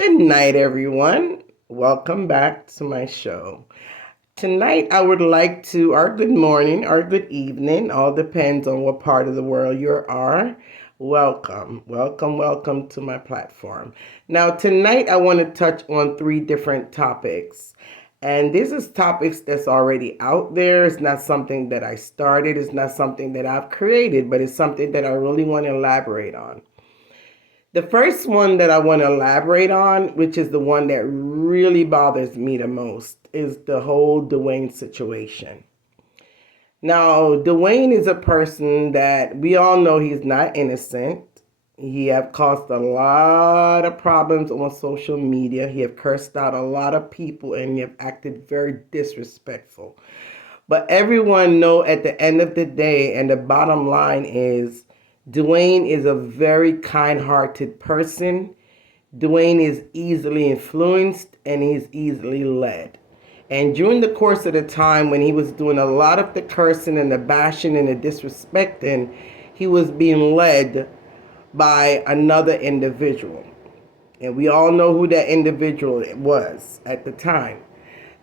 Good night, everyone. Welcome back to my show. Tonight, I would like to, or good morning, or good evening, all depends on what part of the world you are. Welcome to my platform. Now, tonight, I want to touch on three different topics. And this is topics that's already out there. It's not something that I started, it's not something that I've created, but it's something that I really want to elaborate on. The first one that I want to elaborate on, which is the one that really bothers me the most, is the whole Dwayne situation. Now, Dwayne is a person that we all know he's not innocent. He have caused a lot of problems on social media. He have cursed out a lot of people and he have acted very disrespectful. But everyone know at the end of the day, and the bottom line is, Dwayne is a very kind-hearted person. Dwayne is easily influenced and he's easily led. And during the course of the time when he was doing a lot of the cursing and the bashing and the disrespecting, he was being led by another individual. And we all know who that individual was at the time.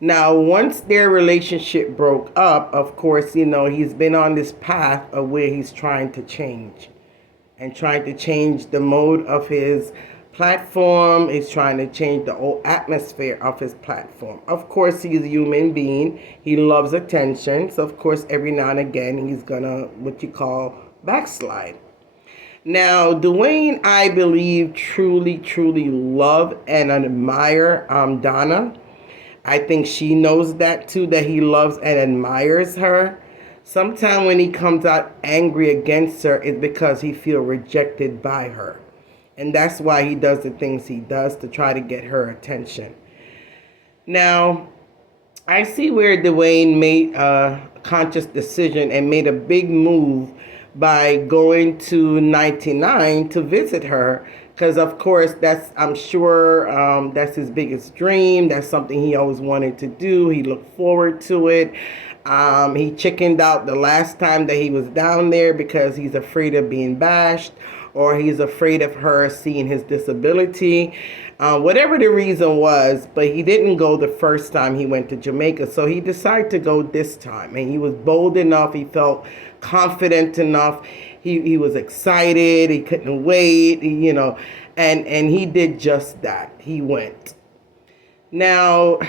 Now, once their relationship broke up, of course, he's been on this path of where he's trying to change and trying to change the mode of his platform. He's trying to change the whole atmosphere of his platform. Of course, he's a human being. He loves attention. So, of course, every now and again, he's gonna, what you call, backslide. Now, Dwayne, I believe, truly love and admire Donna. I think she knows that too, that he loves and admires her. Sometimes when he comes out angry against her, it's because he feels rejected by her. And that's why he does the things he does to try to get her attention. Now, I see where Dwayne made a conscious decision and made a big move by going to 99 to visit her. Because, of course, I'm sure that's his biggest dream. That's something he always wanted to do. He looked forward to it. He chickened out the last time that he was down there because he's afraid of being bashed or he's afraid of her seeing his disability. Whatever the reason was, but he didn't go the first time he went to Jamaica. So he decided to go this time. And he was bold enough. He felt confident enough. He was excited. He couldn't wait, and he did just that. He went. Now,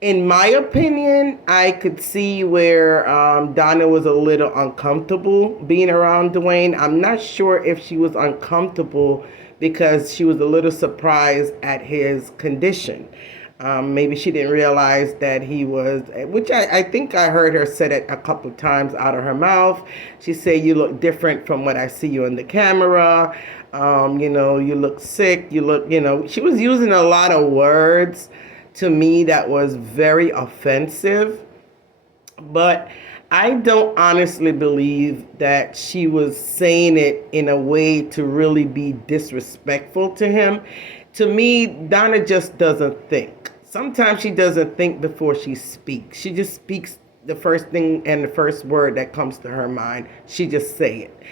in my opinion, I could see where Donna was a little uncomfortable being around Dwayne. I'm not sure if she was uncomfortable because she was a little surprised at his condition. Maybe she didn't realize that he was, which I think I heard her say it a couple of times out of her mouth. She said, "You look different from what I see you on the camera. You look sick. You look, she was using a lot of words to me that was very offensive. But I don't honestly believe that she was saying it in a way to really be disrespectful to him. To me, Donna just doesn't think. Sometimes she doesn't think before she speaks. She just speaks the first thing and the first word that comes to her mind. She just say it.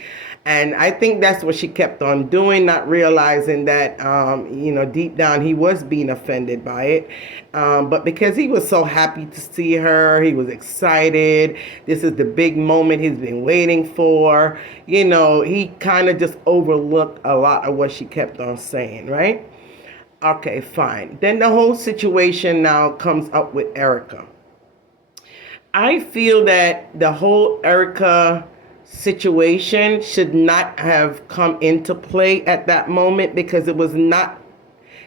And I think that's what she kept on doing, not realizing that, deep down he was being offended by it. But because he was so happy to see her, he was excited. This is the big moment he's been waiting for. He kind of just overlooked a lot of what she kept on saying, right? Okay, fine. Then the whole situation now comes up with Erica. I feel that the whole Erica situation should not have come into play at that moment because it was not,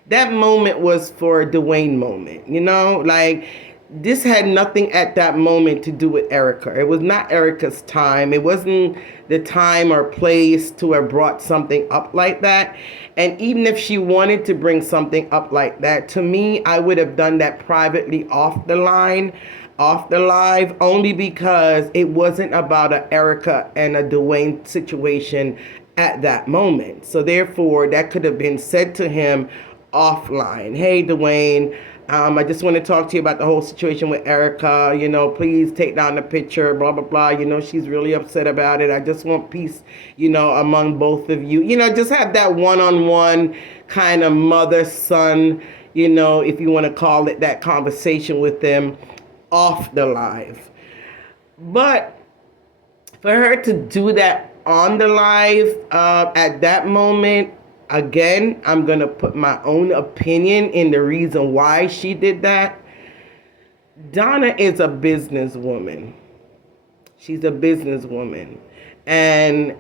that moment was for a Dwayne moment, like this had nothing at that moment to do with Erica. It was not Erica's time. It wasn't the time or place to have brought something up like that. And even if she wanted to bring something up like that, to me, I would have done that privately off the live, only because it wasn't about a Erica and a Dwayne situation at that moment. So therefore, that could have been said to him offline. "Hey, Dwayne, I just want to talk to you about the whole situation with Erica. Please take down the picture, blah, blah, blah. She's really upset about it. I just want peace, among both of you. Just have that one-on-one kind of mother-son, if you want to call it that, conversation with them off the live. But for her to do that on the live at that moment, again, I'm going to put my own opinion in the reason why she did that. Donna is a businesswoman. She's a businesswoman. And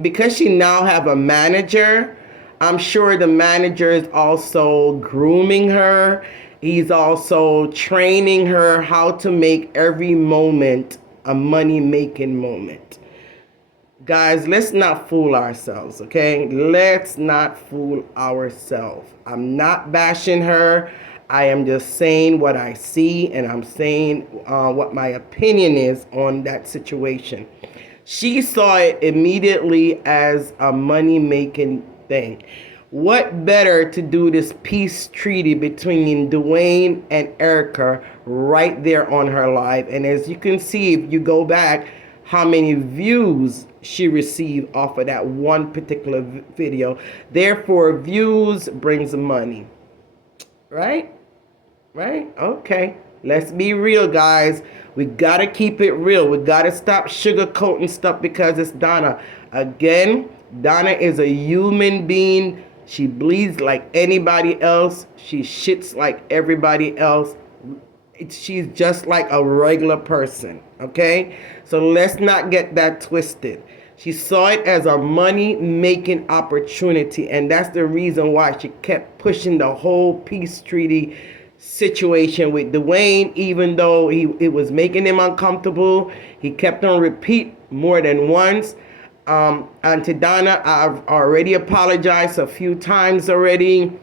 because she now have a manager, I'm sure the manager is also grooming her. He's also training her how to make every moment a money-making moment. Guys, let's not fool ourselves, okay? Let's not fool ourselves. I'm not bashing her. I am just saying what I see, and I'm saying what my opinion is on that situation. She saw it immediately as a money-making thing. What better to do this peace treaty between Dwayne and Erica right there on her live? And as you can see, if you go back, how many views she received off of that one particular video. Therefore, views brings money. Right? Okay. Let's be real, guys. We got to keep it real. We got to stop sugarcoating stuff because it's Donna. Again, Donna is a human being. She bleeds like anybody else. She shits like everybody else. She's just like a regular person, okay? So let's not get that twisted. She saw it as a money-making opportunity, and that's the reason why she kept pushing the whole peace treaty situation with Dwayne, even though it was making him uncomfortable. He kept on repeat more than once. And to Donna, I've already apologized a few times already.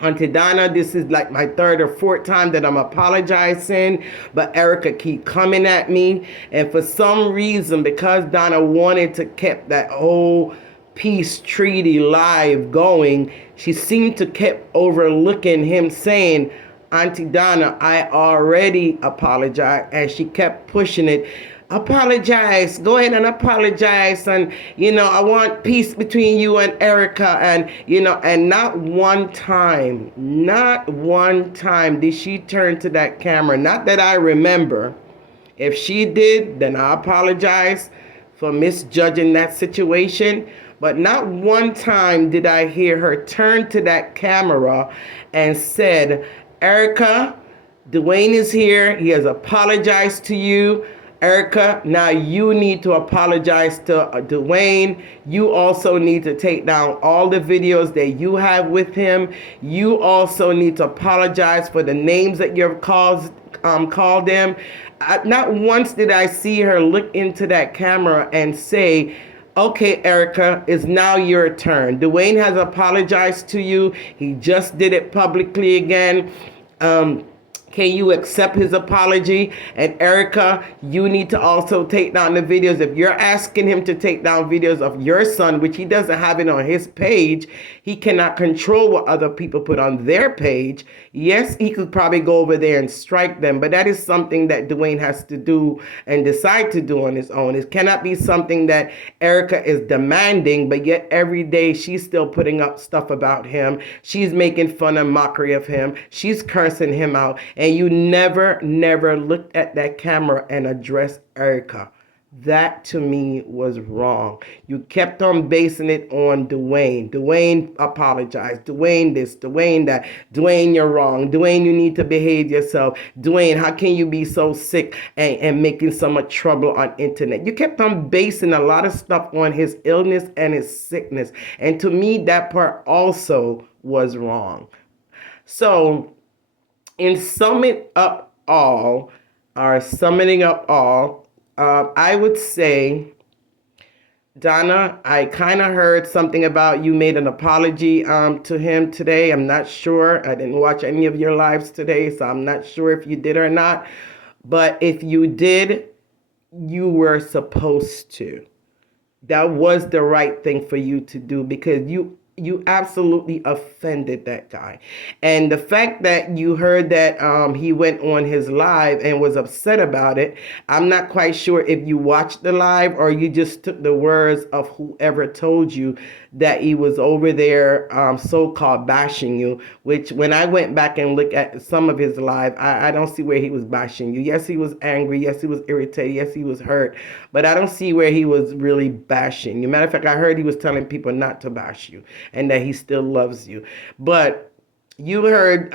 Auntie Donna, this is like my third or fourth time that I'm apologizing, but Erica keep coming at me. And for some reason, because Donna wanted to keep that whole peace treaty live going, she seemed to keep overlooking him saying, Auntie Donna, I already apologize. And she kept pushing it. Apologize. Go ahead and apologize. And, I want peace between you and Erica. And, and not one time did she turn to that camera. Not that I remember. If she did, then I apologize for misjudging that situation. But not one time did I hear her turn to that camera and said, Erica, Dwayne is here. He has apologized to you. Erica, now you need to apologize to Dwayne. You also need to take down all the videos that you have with him. You also need to apologize for the names that you've called them. Not once did I see her look into that camera and say, okay, Erica, it's now your turn. Dwayne has apologized to you. He just did it publicly again. Can you accept his apology? And Erica, you need to also take down the videos. If you're asking him to take down videos of your son, which he doesn't have it on his page, he cannot control what other people put on their page. Yes, he could probably go over there and strike them, but that is something that Dwayne has to do and decide to do on his own. It cannot be something that Erica is demanding, but yet every day she's still putting up stuff about him. She's making fun and mockery of him. She's cursing him out. And you never looked at that camera and addressed Erica. That to me was wrong. You kept on basing it on Dwayne. Dwayne apologized. Dwayne this, Dwayne that. Dwayne, you're wrong. Dwayne, you need to behave yourself. Dwayne, how can you be so sick and making so much trouble on internet? You kept on basing a lot of stuff on his illness and his sickness. And to me, that part also was wrong. So, in summing up all, I would say, Donna, I kind of heard something about you made an apology to him today. I'm not sure. I didn't watch any of your lives today, so I'm not sure if you did or not. But if you did, you were supposed to. That was the right thing for you to do because You absolutely offended that guy. And the fact that you heard that he went on his live and was upset about it, I'm not quite sure if you watched the live or you just took the words of whoever told you that he was over there so-called bashing you, which when I went back and looked at some of his live, I don't see where he was bashing you. Yes, he was angry. Yes, he was irritated. Yes, he was hurt. But I don't see where he was really bashing you. Matter of fact, I heard he was telling people not to bash you and that he still loves you. But you heard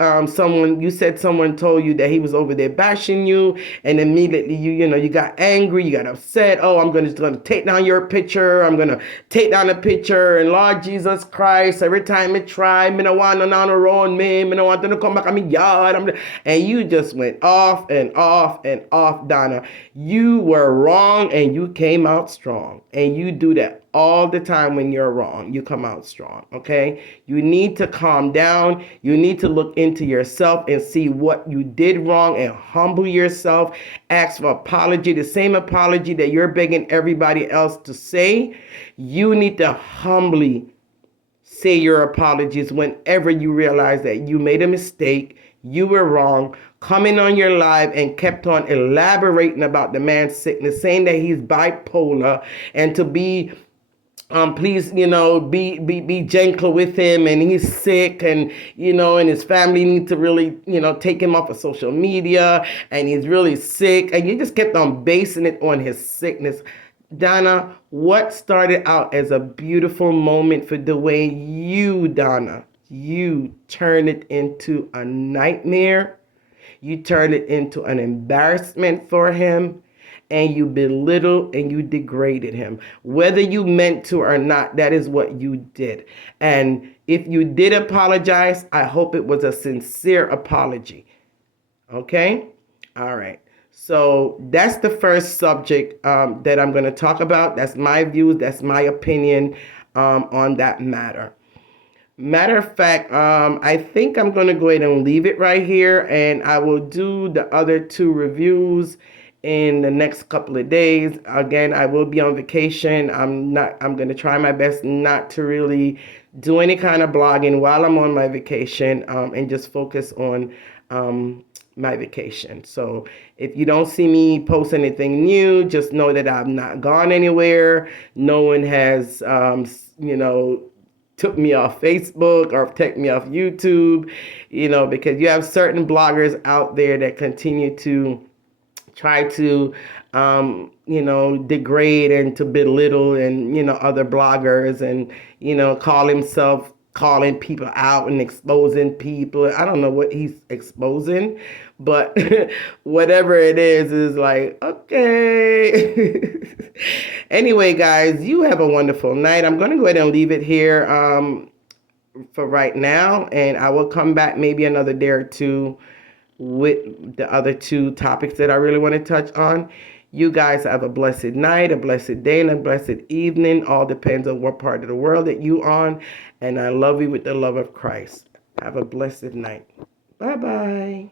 you said someone told you that he was over there bashing you, and immediately you got angry, you got upset. Oh, I'm gonna take down your picture. I'm gonna take down the picture. And Lord Jesus Christ, every time I try, me no want no around me no want to come back on me yard. And you just went off and off and off, Donna. You were wrong and you came out strong. And you do that all the time. When you're wrong, you come out strong. Okay, you need to calm down. You need to look into yourself and see what you did wrong and humble yourself. Ask for apology, the same apology that you're begging everybody else to say. You need to humbly say your apologies whenever you realize that you made a mistake, you were wrong, coming on your live and kept on elaborating about the man's sickness, saying that he's bipolar, and to be please, be gentle with him, and he's sick, and and his family need to really, take him off of social media, and he's really sick, and you just kept on basing it on his sickness. Donna, what started out as a beautiful moment for Dwayne, Donna, you turned it into a nightmare. You turned it into an embarrassment for him, and you belittled and you degraded him. Whether you meant to or not, that is what you did. And if you did apologize, I hope it was a sincere apology. Okay? All right. So that's the first subject that I'm going to talk about. That's my views. That's my opinion on that matter. Matter of fact, I think I'm going to go ahead and leave it right here, and I will do the other two reviews in the next couple of days. Again, I will be on vacation. I'm going to try my best not to really do any kind of blogging while I'm on my vacation, and just focus on my vacation. So if you don't see me post anything new, just know that I've not gone anywhere. No one has, took me off Facebook or take me off YouTube, because you have certain bloggers out there that continue to try to, degrade and to belittle and, other bloggers, and, call himself calling people out and exposing people. I don't know what he's exposing, but whatever it is like, okay. Anyway, guys, you have a wonderful night. I'm going to go ahead and leave it here for right now, and I will come back maybe another day or two with the other two topics that I really want to touch on. You guys have a blessed night, a blessed day, and a blessed evening. All depends on what part of the world that you on. And I love you with the love of Christ. Have a blessed night. Bye-bye.